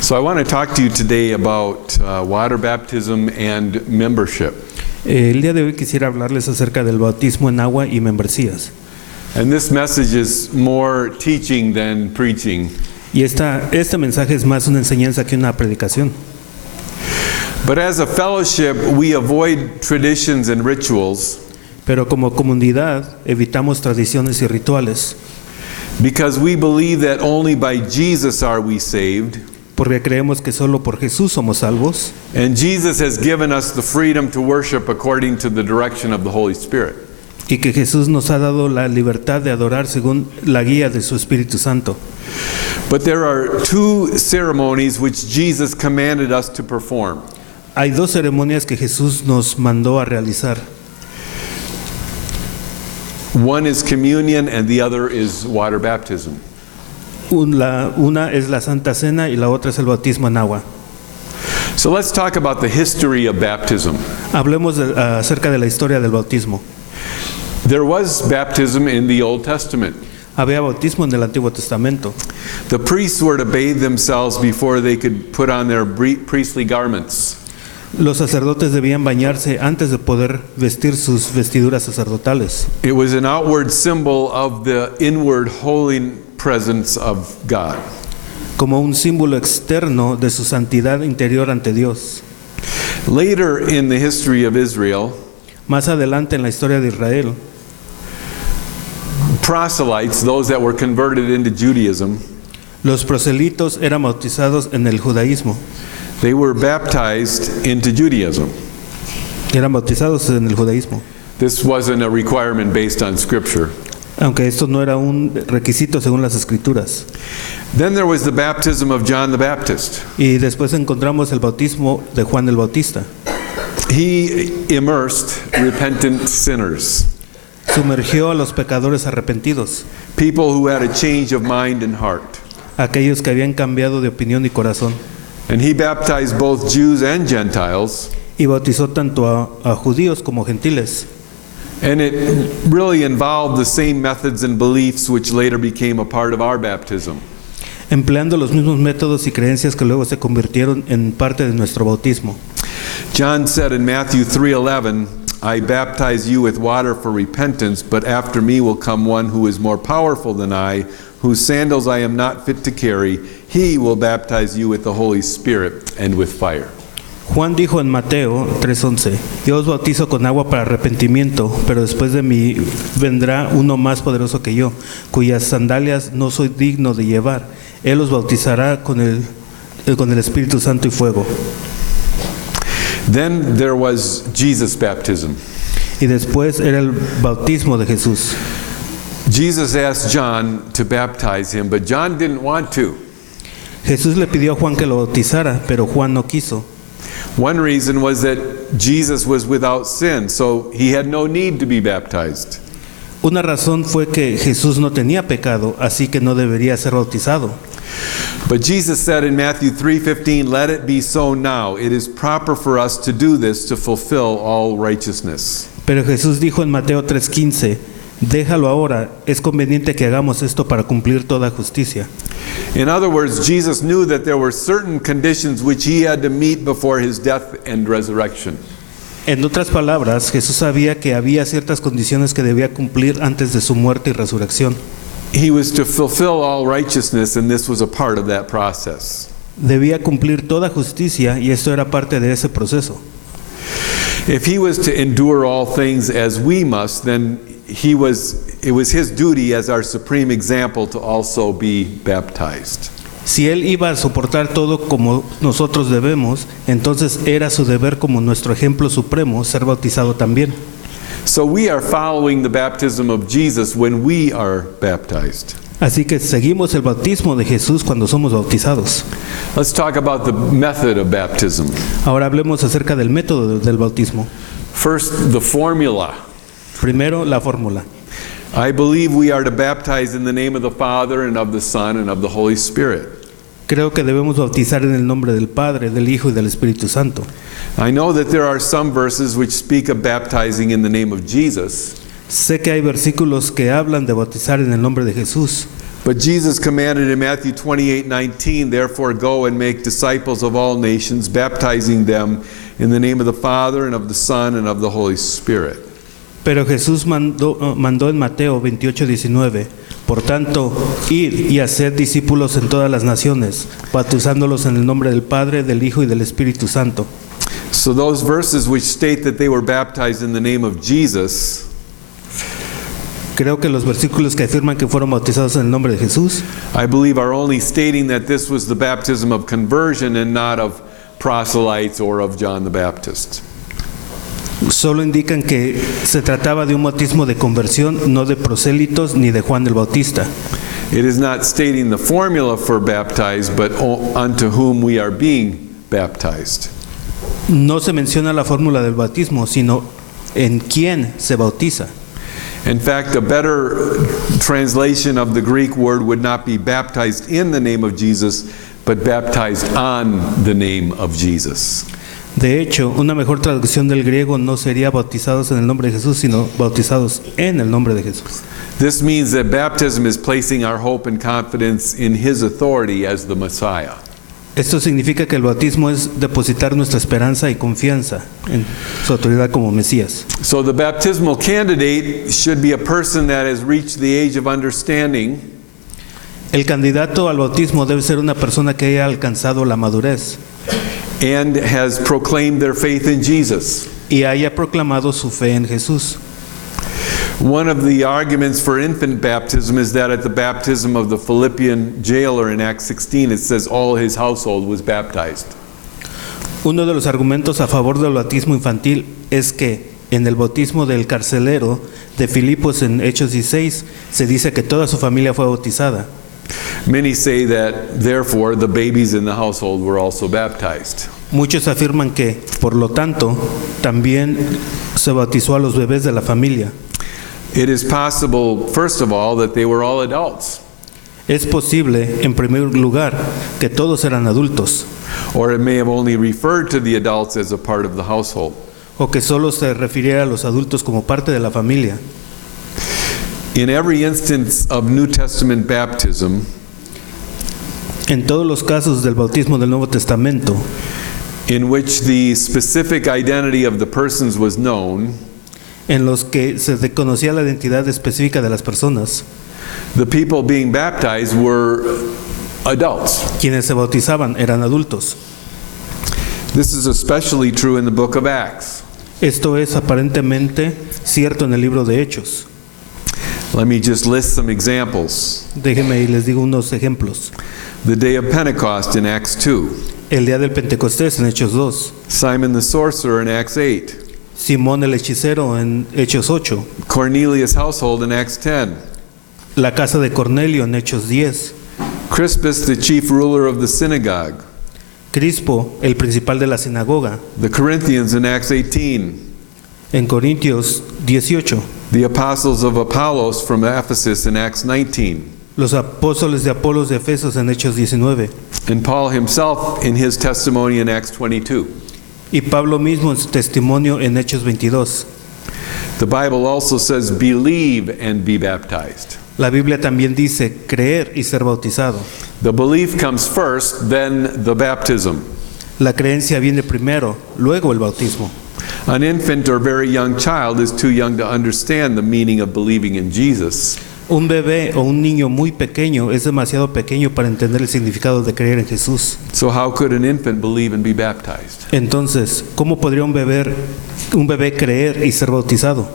So I want to talk to you today about water baptism and membership. El día de hoy quisiera hablarles acerca del bautismo en agua y membresías. And this message is more teaching than preaching. Y este mensaje es más una enseñanza que una predicación. But as a fellowship, we avoid traditions and rituals Pero como comunidad evitamos tradiciones y rituales because we believe that only by Jesus are we saved. porque creemos que solo por Jesús somos salvos And Jesus has given us the freedom to worship according to the direction of the Holy Spirit. y que Jesús nos ha dado la libertad de adorar según la guía de su Espíritu Santo. But there are two ceremonies which Jesus commanded us to perform. Hay dos ceremonias que Jesús nos mandó a realizar. One is communion and the other is water baptism. Una es la Santa Cena y la otra es el bautismo en agua. So let's talk about the history of baptism. Hablemos acerca de la historia del bautismo. There was baptism in the Old Testament. Había bautismo en el Antiguo Testamento. The priests were to bathe themselves before they could put on their priestly garments. Los sacerdotes debían bañarse antes de poder vestir sus vestiduras sacerdotales. It was an outward symbol of the inward holy presence of God. Como un símbolo externo de su santidad interior ante Dios. Later in the history of Israel, Más adelante en la historia de Israel, proselytes, those that were converted into Judaism, los proselitos eran bautizados en el judaísmo. they were baptized into Judaism. Eran bautizados en el judaísmo. This wasn't a requirement based on Scripture. Aunque esto no era un requisito según las Escrituras. Then there was the baptism of John the Baptist. Y después encontramos el bautismo de Juan el Bautista. He immersed repentant sinners, Sumergió a los pecadores arrepentidos, people who had a change of mind and heart. aquellos que habían cambiado de opinión y corazón. And he baptized both Jews and Gentiles. Y bautizó tanto a judíos como gentiles. And it really involved the same methods and beliefs which later became a part of our baptism. Empleando los mismos métodos y creencias que luego se convirtieron en parte de nuestro bautismo. John said in Matthew 3:11, I baptize you with water for repentance, but after me will come one who is more powerful than I, whose sandals I am not fit to carry. He will baptize you with the Holy Spirit and with fire. Juan dijo en Mateo 3:11, yo os bautizo con agua para arrepentimiento, pero después de mí vendrá uno más poderoso que yo, cuyas sandalias no soy digno de llevar. Él os bautizará con el Espíritu Santo y fuego. Then there was Jesus' baptism. Y después era el bautismo de Jesús. Jesus asked John to baptize him, but John didn't want to. Jesús le pidió a Juan que lo bautizara, pero Juan no quiso. One reason was that Jesus was without sin, so he had no need to be baptized. Una razón fue que Jesús no tenía pecado, así que no debería ser bautizado. But Jesus said in Matthew 3:15, let it be so now. It is proper for us to do this to fulfill all righteousness. Pero Jesús dijo en Mateo 3:15, déjalo ahora, es conveniente que hagamos esto para cumplir toda justicia. In other words, Jesus knew that there were certain conditions which he had to meet before his death and resurrection. En otras palabras, Jesús sabía que había ciertas condiciones que debía cumplir antes de su muerte y resurrección. He was to fulfill all righteousness, and this was a part of that process. Debía cumplir toda justicia y esto era parte de ese proceso. If he was to endure all things as we must, then it was his duty as our supreme example to also be baptized. Si él iba a soportar todo como nosotros debemos, entonces era su deber como nuestro ejemplo supremo ser bautizado también. So we are following the baptism of Jesus when we are baptized. Así que seguimos el bautismo de Jesús cuando somos bautizados. Let's talk about the method of baptism. Ahora hablemos acerca del método del bautismo. First, the formula. Primero, la fórmula. I believe we are to baptize in the name of the Father and of the Son and of the Holy Spirit. Creo que debemos bautizar en el nombre del Padre, del Hijo y del Espíritu Santo. I know that there are some verses which speak of baptizing in the name of Jesus. Sé que hay versículos que hablan de bautizar en el nombre de Jesús. But Jesus commanded in Matthew 28:19, therefore go and make disciples of all nations, baptizing them in the name of the Father and of the Son and of the Holy Spirit. Pero Jesús mandó en Mateo 28:19, por tanto, id y haced discípulos en todas las naciones, bautizándolos en el nombre del Padre, del Hijo y del Espíritu Santo. So those verses which state that they were baptized in the name of Jesus, Creo que los versículos que afirman que fueron bautizados en el nombre de Jesús, I believe are only stating that this was the baptism of conversion and not of proselytes or of John the Baptist. solo indican que se trataba de un bautismo de conversión, no de prosélitos ni de Juan el Bautista. It is not stating the formula for baptized, but unto whom we are being baptized. No se menciona la fórmula del bautismo, sino en quién se bautiza. In fact, a better translation of the Greek word would not be baptized in the name of Jesus, but baptized on the name of Jesus. De hecho, una mejor traducción del griego no sería bautizados en el nombre de Jesús, sino bautizados en el nombre de Jesús. This means that baptism is placing our hope and confidence in His authority as the Messiah. Esto significa que el bautismo es depositar nuestra esperanza y confianza en su autoridad como Mesías. So the baptismal candidate should be a person that has reached the age of understanding El candidato al bautismo debe ser una persona que haya alcanzado la madurez and has proclaimed their faith in Jesus. y haya proclamado su fe en Jesús. One of the arguments for infant baptism is that at the baptism of the Philippian jailer in Acts 16, it says all his household was baptized. Uno de los argumentos a favor del bautismo infantil es que en el bautismo del carcelero de Filipos en Hechos 16 se dice que toda su familia fue bautizada. Many say that, therefore, the babies in the household were also baptized. Muchos afirman que, por lo tanto, también se bautizó a los bebés de la familia. It is possible, first of all, that they were all adults, Es posible, en primer lugar, que todos eran adultos, or it may have only referred to the adults as a part of the household. o que solo se refiriera a los adultos como parte de la familia. In every instance of New Testament baptism, En todos los casos del bautismo del Nuevo Testamento, in which the specific identity of the persons was known, en los que se conocía la identidad específica de las personas, the people being baptized were adults. quienes se bautizaban eran adultos. This is especially true in the book of Acts. Esto es aparentemente cierto en el libro de Hechos. Let me just list some examples. Déjenme y les digo unos ejemplos. The day of Pentecost in Acts 2, El día del Pentecostés en Hechos 2, Simon the sorcerer in Acts 8, Simón el hechicero en Hechos 8, Cornelius' household in Acts 10, la casa de Cornelio en Hechos 10, Crispus, the chief ruler of the synagogue, Crispo, el principal de la sinagoga, the Corinthians in Acts 18, en Corintios 18, the apostles of Apollos from Ephesus in Acts 19, los apóstoles de Apolos de Efesos en Hechos 19, and Paul himself in his testimony in Acts 22. y Pablo mismo en su testimonio en Hechos 22. The Bible also says, believe and be baptized. La Biblia también dice creer y ser bautizado. The belief comes first, then the baptism. La creencia viene primero, luego el bautismo. An infant or very young child is too young to understand the meaning of believing in Jesus. Un bebé o un niño muy pequeño es demasiado pequeño para entender el significado de creer en Jesús. So how could an infant believe and be baptized? Entonces, ¿cómo podría un bebé creer y ser bautizado?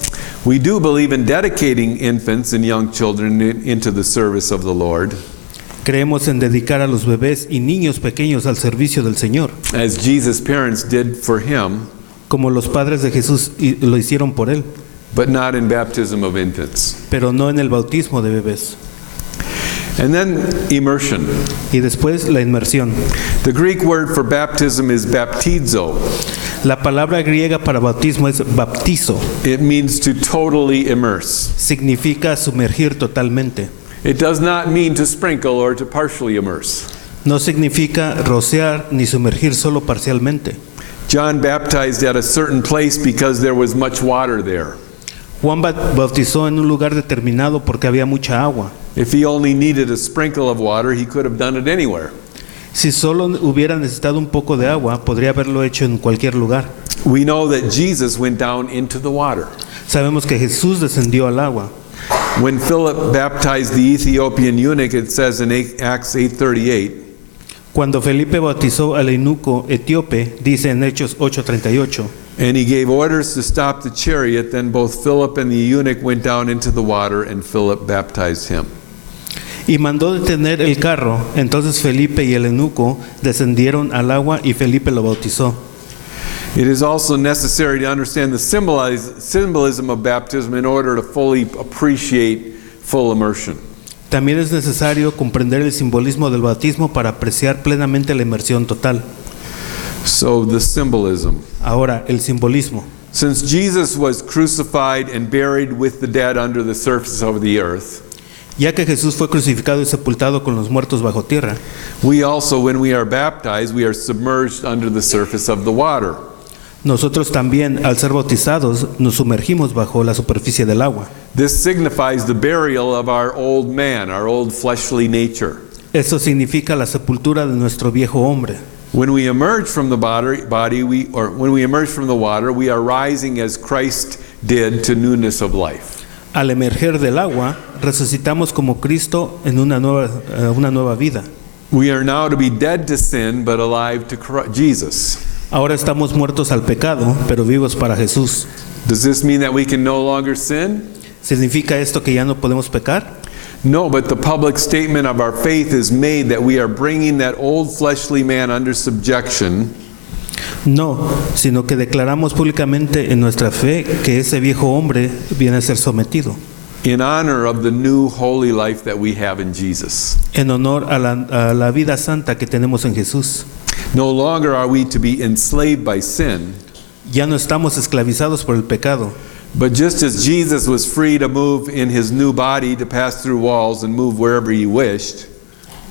We do believe in dedicating infants and young children into the service of the Lord, Creemos en dedicar a los bebés y niños pequeños al servicio del Señor, as Jesus' parents did for him, como los padres de Jesús lo hicieron por él, but not in baptism of infants. pero no en el bautismo de bebés. And then immersion. Y después la inmersión. The Greek word for baptism is baptizo. La palabra griega para bautismo es baptizo. It means to totally immerse. Significa sumergir totalmente. It does not mean to sprinkle or to partially immerse. No significa rociar ni sumergir solo parcialmente. John baptized at a certain place because there was much water there. Juan bautizó en un lugar determinado porque había mucha agua. If he only needed a sprinkle of water, he could have done it anywhere. Si solo hubiera necesitado un poco de agua, podría haberlo hecho en cualquier lugar. We know that Jesus went down into the water. Sabemos que Jesús descendió al agua. When Philip baptized the Ethiopian eunuch, it says in Acts 8:38, Cuando Felipe bautizó al eunuco etíope, dice en Hechos 8:38, and he gave orders to stop the chariot, then both Philip and the eunuch went down into the water, and Philip baptized him. y mandó detener el carro. Entonces Felipe y el eunuco descendieron al agua y Felipe lo bautizó. It is also necessary to understand the symbolism of baptism in order to fully appreciate full immersion. También es necesario comprender el simbolismo del bautismo para apreciar plenamente la inmersión total. So the symbolism. Ahora, el simbolismo. Since Jesus was crucified and buried with the dead under the surface of the earth, Ya que Jesús fue crucificado y sepultado con los muertos bajo tierra, we also, when we are baptized, we are submerged under the surface of the water. nosotros también, al ser bautizados, nos sumergimos bajo la superficie del agua. This signifies the burial of our old man, our old fleshly nature. Eso significa la sepultura de nuestro viejo hombre. When we emerge from the when we emerge from the water, we are rising as Christ did to newness of life. Al emerger del agua, resucitamos como Cristo en una nueva vida. We are now to be dead to sin, but alive to Jesus. Ahora estamos muertos al pecado, pero vivos para Jesús. Does this mean that we can no longer sin? ¿Significa esto que ya no podemos pecar? No, but the public statement of our faith is made that we are bringing that old fleshly man under subjection. No, sino que declaramos públicamente en nuestra fe que ese viejo hombre viene a ser sometido, In honor of the new holy life that we have in Jesus. en honor a la vida santa que tenemos en Jesús. No longer are we to be enslaved by sin, Ya no estamos esclavizados por el pecado, but just as Jesus was free to move in his new body to pass through walls and move wherever he wished,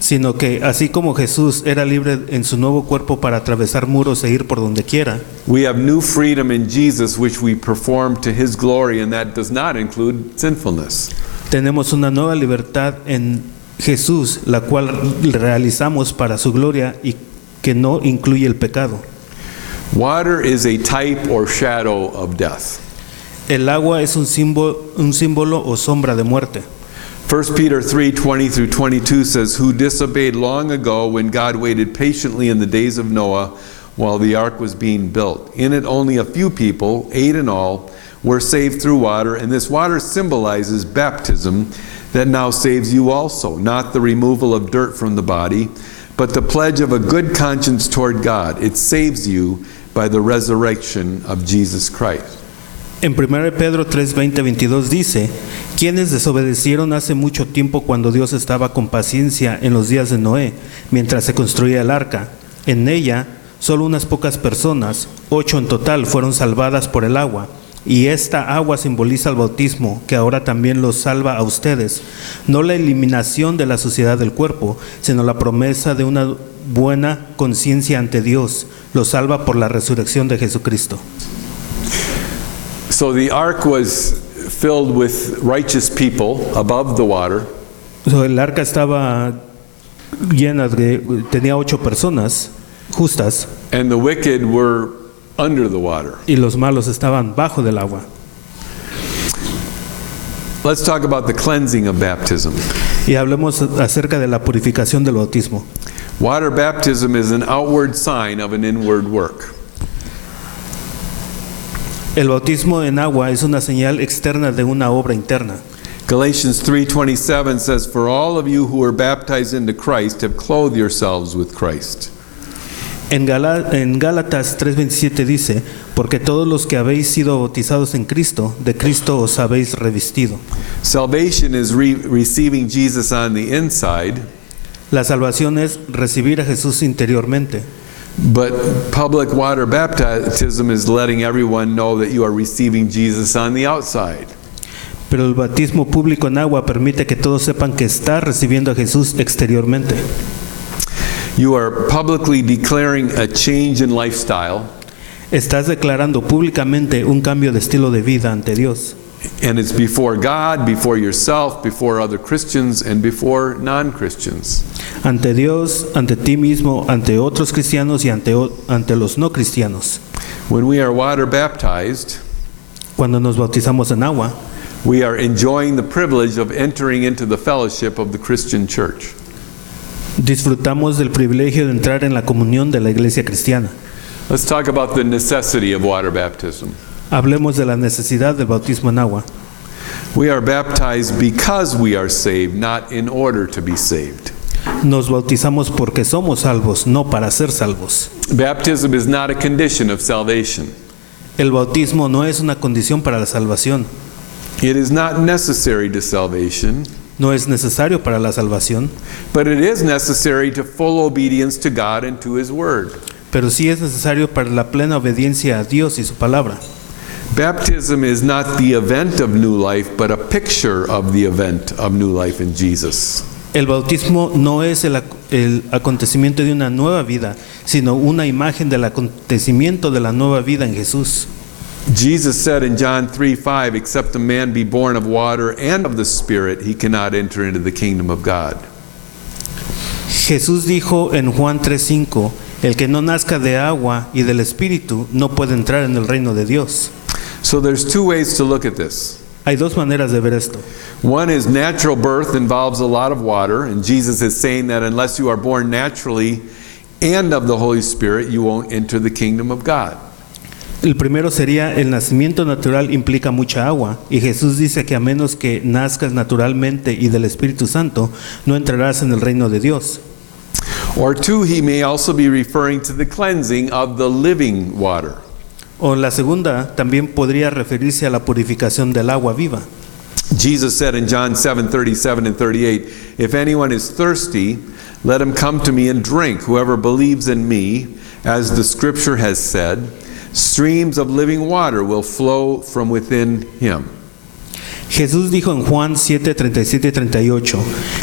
sino que así como Jesús era libre en su nuevo cuerpo para atravesar muros e ir por donde quiera, we have new freedom in Jesus which we perform to his glory, and that does not include sinfulness. tenemos una nueva libertad en Jesús, la cual realizamos para su gloria y que no incluye el pecado. Water is a type or shadow of death. El agua es un símbolo o sombra de muerte. 1 Peter 3:20 through 22 says, who disobeyed long ago when God waited patiently in the days of Noah while the ark was being built. In it only a few people, 8 in all, were saved through water, and this water symbolizes baptism that now saves you also, not the removal of dirt from the body, but the pledge of a good conscience toward God. It saves you by the resurrection of Jesus Christ. En 1 Pedro 3:20-22 dice, quienes desobedecieron hace mucho tiempo cuando Dios estaba con paciencia en los días de Noé, mientras se construía el arca. En ella, solo unas pocas personas, 8 en total, fueron salvadas por el agua. Y esta agua simboliza el bautismo, que ahora también los salva a ustedes. No la eliminación de la suciedad del cuerpo, sino la promesa de una buena conciencia ante Dios. Los salva por la resurrección de Jesucristo. So the ark was filled with righteous people above the water, El arca estaba llena tenía 8 personas justas and the wicked were under the water. y los malos estaban bajo del agua. Let's talk about the cleansing of baptism. Y hablemos acerca de la purificación del bautismo. Water baptism is an outward sign of an inward work. El bautismo en agua es una señal externa de una obra interna. Galatians 3:27 says, for all of you who are baptized into Christ have clothed yourselves with Christ. En Gálatas 3:27 dice, porque todos los que habéis sido bautizados en Cristo, de Cristo os habéis revestido. Salvation is receiving Jesus on the inside, La salvación es recibir a Jesús interiormente. but public water baptism is letting everyone know that you are receiving Jesus on the outside. Pero el bautismo público en agua permite que todos sepan que está recibiendo a Jesús exteriormente. You are publicly declaring a change in lifestyle, Estás declarando públicamente un cambio de estilo de vida ante Dios. And it's before God, before yourself, before other Christians, and before non-Christians. Ante Dios, ante ti mismo, ante otros cristianos y ante los no cristianos. When we are water baptized, Cuando nos bautizamos en agua, we are enjoying the privilege of entering into the fellowship of the Christian church. disfrutamos del privilegio de entrar en la comunión de la iglesia cristiana. Let's talk about the necessity of water baptism. Hablemos de la necesidad del bautismo en agua. We are baptized because we are saved, not in order to be saved. Nos bautizamos porque somos salvos, no para ser salvos. Baptism is not a condition of salvation. El bautismo no es una condición para la salvación. It is not necessary to salvation, No es necesario para la salvación, but it is necessary to full obedience to God and to His Word. pero sí es necesario para la plena obediencia a Dios y su palabra. Baptism is not the event of new life, but a picture of the event of new life in Jesus. El bautismo no es el acontecimiento de una nueva vida, sino una imagen del acontecimiento de la nueva vida en Jesús. Jesus said in John 3:5, except a man be born of water and of the Spirit, he cannot enter into the kingdom of God. Jesús dijo en Juan 3:5, el que no nazca de agua y del Espíritu no puede entrar en el reino de Dios. So there's two ways to look at this. Hay dos maneras de ver esto. One is natural birth involves a lot of water, and Jesus is saying that unless you are born naturally and of the Holy Spirit, you won't enter the kingdom of God. El primero sería el nacimiento natural implica mucha agua y Jesús dice que a menos que nazcas naturalmente y del Espíritu Santo no entrarás en el reino de Dios. Or two, he may also be referring to the cleansing of the living water. O la segunda también podría referirse a la purificación del agua viva. Jesus said in John 7:37 and 38, if anyone is thirsty, let him come to me and drink. Whoever believes in me, as the scripture has said, streams of living water will flow from within him. Jesús dijo en Juan 7:37 y 38,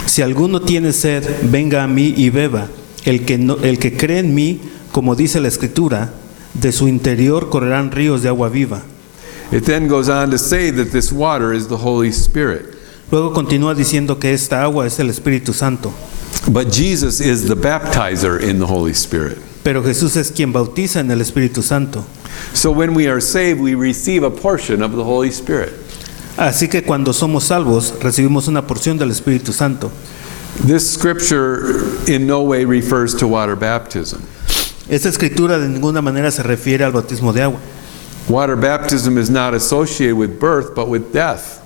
si alguno tiene sed, venga a mí y beba. El que cree en mí, como dice la Escritura, de su interior correrán ríos de agua viva. It then goes on to say that this water is the Holy Spirit. Luego continúa diciendo que esta agua es el Espíritu Santo. But Jesus is the baptizer in the Holy Spirit. Pero Jesús es quien bautiza en el Espíritu Santo. So when we are saved, we receive a portion of the Holy Spirit. Así que cuando somos salvos, recibimos una porción del Espíritu Santo. This scripture in no way refers to water baptism. Esta escritura de ninguna manera se refiere al bautismo de agua. Water baptism is not associated with birth, but with death.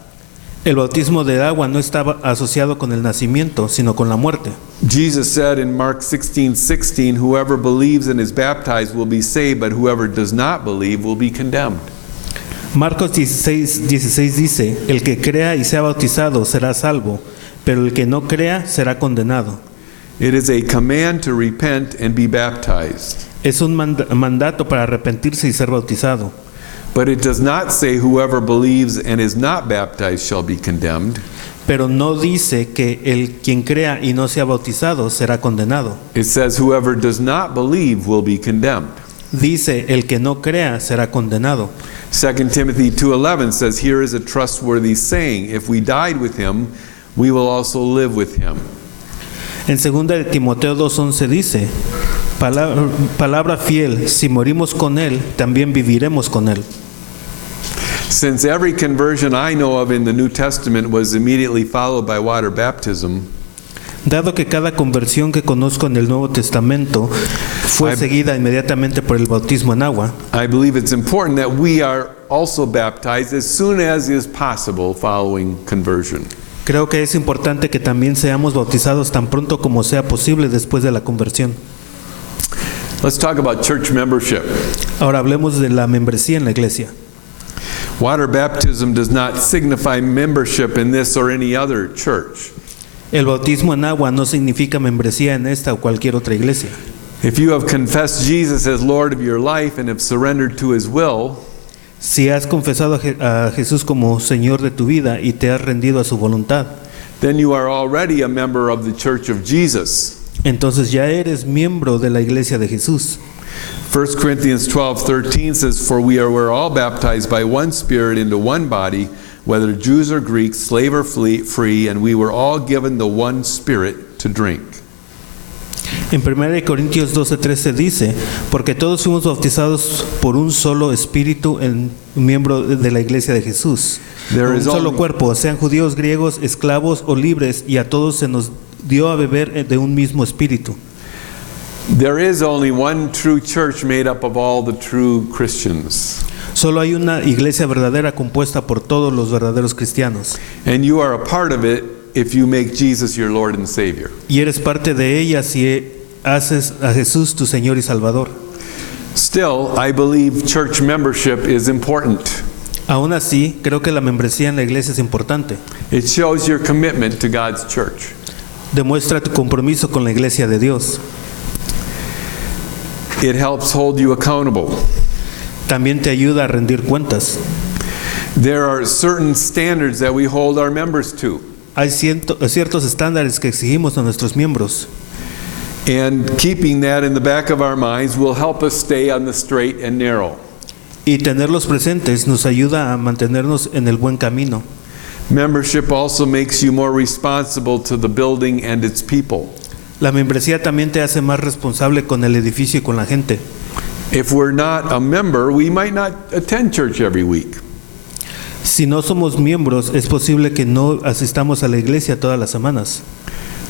El bautismo de agua no estaba asociado con el nacimiento, sino con la muerte. Jesus said in Mark 16:16, whoever believes and is baptized will be saved, but whoever does not believe will be condemned. Marcos 16:16 dice, el que crea y sea bautizado será salvo, pero el que no crea será condenado. It is a command to repent and be baptized. Es un mandato para arrepentirse y ser bautizado. But it does not say whoever believes and is not baptized shall be condemned. Pero no dice que quien crea y no sea bautizado será condenado. It says whoever does not believe will be condemned. Dice, el que no crea será condenado. 2 Timothy 2:11 says, here is a trustworthy saying, if we died with him, we will also live with him. En 2 de Timoteo 2:11 dice, palabra fiel, si morimos con él, también viviremos con él. Since every conversion I know of in the New Testament was immediately followed by water baptism, Dado que cada conversión que conozco en el Nuevo Testamento fue seguida inmediatamente por el bautismo en agua, I believe it's important that we are also baptized as soon as is possible following conversion. creo que es importante que también seamos bautizados tan pronto como sea posible después de la conversión. Let's talk about church membership. Ahora hablemos de la membresía en la iglesia. Water baptism does not signify membership in this or any other church. El bautismo en agua no significa membresía en esta o cualquier otra iglesia. If you have confessed Jesus as Lord of your life and have surrendered to His will, Si has confesado a Jesús como Señor de tu vida y te has rendido a su voluntad, then you are already a member of the Church of Jesus. entonces ya eres miembro de la iglesia de Jesús. 1 Corinthians 12:13 says, for we were all baptized by one Spirit into one body, whether Jews or Greeks, slave or free, and we were all given the one Spirit to drink. En 1 Corintios 12:13 dice, porque todos fuimos bautizados por un solo espíritu en miembro de la iglesia de Jesús. There Un is solo only- cuerpo, sean judíos, griegos, esclavos o libres, y a todos se nos dio a beber de un mismo espíritu. There is only one true church made up of all the true Christians. Solo hay una iglesia verdadera compuesta por todos los verdaderos cristianos. And you are a part of it if you make Jesus your Lord and Savior. Y eres parte de ella si haces a Jesús tu Señor y Salvador. Still, I believe church membership is important. Aún así, creo que la membresía en la iglesia es importante. It shows your commitment to God's church. Demuestra tu compromiso con la iglesia de Dios. It helps hold you accountable. También te ayuda a rendir cuentas. There are certain standards that we hold our members to. Hay ciertos estándares que exigimos a nuestros miembros. And keeping that in the back of our minds will help us stay on the straight and narrow. Y tenerlos presentes nos ayuda a mantenernos en el buen camino. Membership also makes you more responsible to the building and its people. La membresía también te hace más responsable con el edificio y con la gente. If we're not a member, we might not attend church every week. Si no somos miembros, es posible que no asistamos a la iglesia todas las semanas.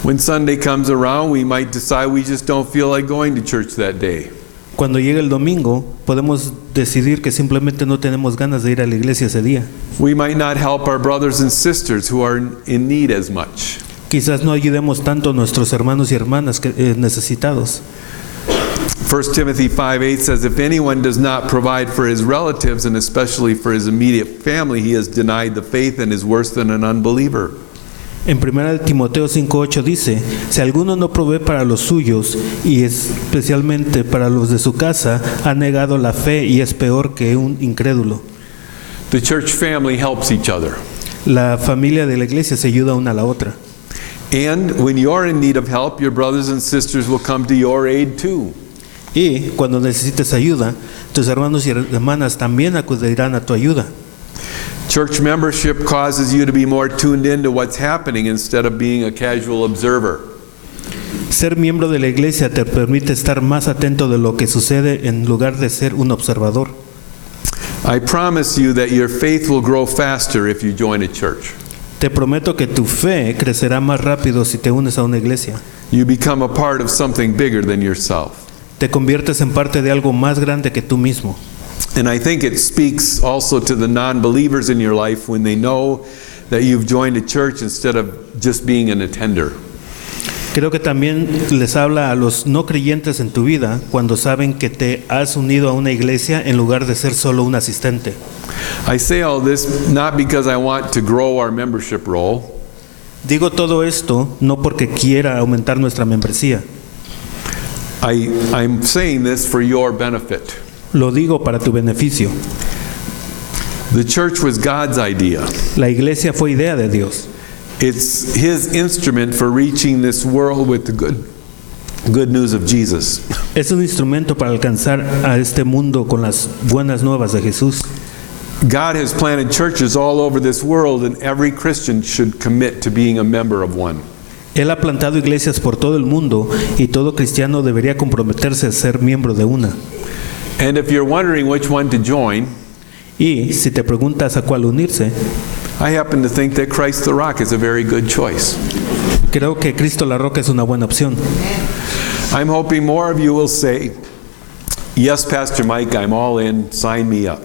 When Sunday comes around, we might decide we just don't feel like going to church that day. Cuando llega el domingo, podemos decidir que simplemente no tenemos ganas de ir a la iglesia ese día. We might not help our brothers and sisters who are in need as much. Quizás no ayudemos tanto a nuestros hermanos y hermanas necesitados. 1 Timothy 5:8 says, if anyone does not provide for his relatives and especially for his immediate family, he has denied the faith and is worse than an unbeliever. En 1 Timoteo 5:8 dice, si alguno no provee para los suyos y especialmente para los de su casa, ha negado la fe y es peor que un incrédulo. The church family helps each other. La familia de la iglesia se ayuda una a la otra. And when you're in need of help, your brothers and sisters will come to your aid too. Y cuando necesites ayuda, tus hermanos y hermanas también acudirán a tu ayuda. Church membership causes you to be more tuned into what's happening instead of being a casual observer. Ser miembro de la iglesia te permite estar más atento de lo que sucede en lugar de ser un observador. I promise you that your faith will grow faster if you join a church. Te prometo que tu fe crecerá más rápido si te unes a una iglesia. You become a part of something bigger than yourself. Te conviertes en parte de algo más grande que tú mismo. And I think it speaks also to the non-believers in your life when they know that you've joined a church instead of just being an attender. Creo que también les habla a los no creyentes en tu vida cuando saben que te has unido a una iglesia en lugar de ser solo un asistente. I say all this not because I want to grow our membership roll. Digo todo esto no porque quiera aumentar nuestra membresía. I'm saying this for your benefit. Lo digo para tu beneficio. The church was God's idea. La iglesia fue idea de Dios. It's His instrument for reaching this world with the good news of Jesus. Es un instrumento para alcanzar a este mundo con las buenas nuevas de Jesús. God has planted churches all over this world, and every Christian should commit to being a member of one. Él ha plantado iglesias por todo el mundo y todo cristiano debería comprometerse a ser miembro de una. And if you're wondering which one to join, Y si te preguntas a cuál unirse, I happen to think that Christ the Rock is a very good choice. creo que Cristo la Roca es una buena opción. I'm hoping more of you will say, yes, Pastor Mike, I'm all in, sign me up.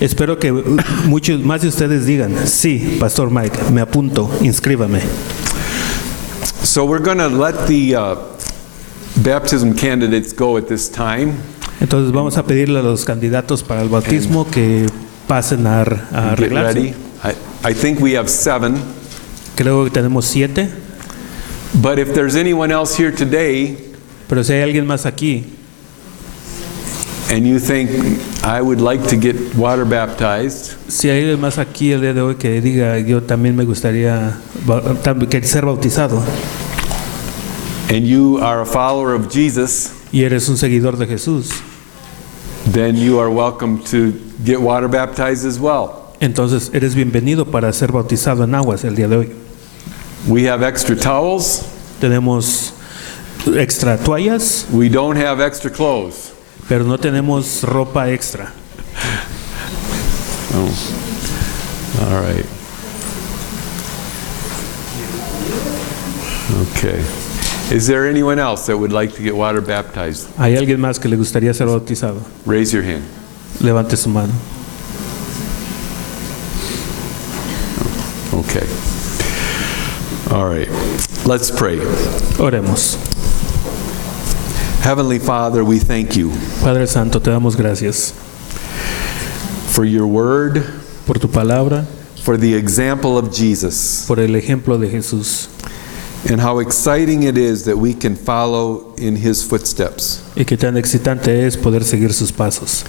Espero que muchos más de ustedes digan, sí, Pastor Mike, me apunto, inscríbame. So we're going to let the baptism candidates go at this time. Entonces vamos a pedirle a los candidatos para el bautismo que pasen a Get arreglarse. ready. I think we have 7. Creo que tenemos 7, But if there's anyone else here today pero si hay alguien más aquí and you think, I would like to get water baptized, Si hay alguien más aquí el día de hoy que diga, yo también me gustaría ser bautizado, and you are a follower of Jesus, y eres un seguidor de Jesús, then you are welcome to get water baptized as well. Entonces eres bienvenido para ser bautizado en aguas el día de hoy. We have extra towels. Tenemos extra toallas, We don't have extra clothes. pero no tenemos ropa extra. All right. Okay. Is there anyone else that would like to get water baptized? ¿Hay alguien más que le gustaría ser bautizado? Raise your hand. Levante su mano. Okay. All right. Let's pray. Oremos. Heavenly Father, we thank you Padre Santo, te damos gracias for your word, por tu palabra, for the example of Jesus, por el ejemplo de Jesús, and how exciting it is that we can follow in his footsteps. y que tan excitante es poder seguir sus pasos.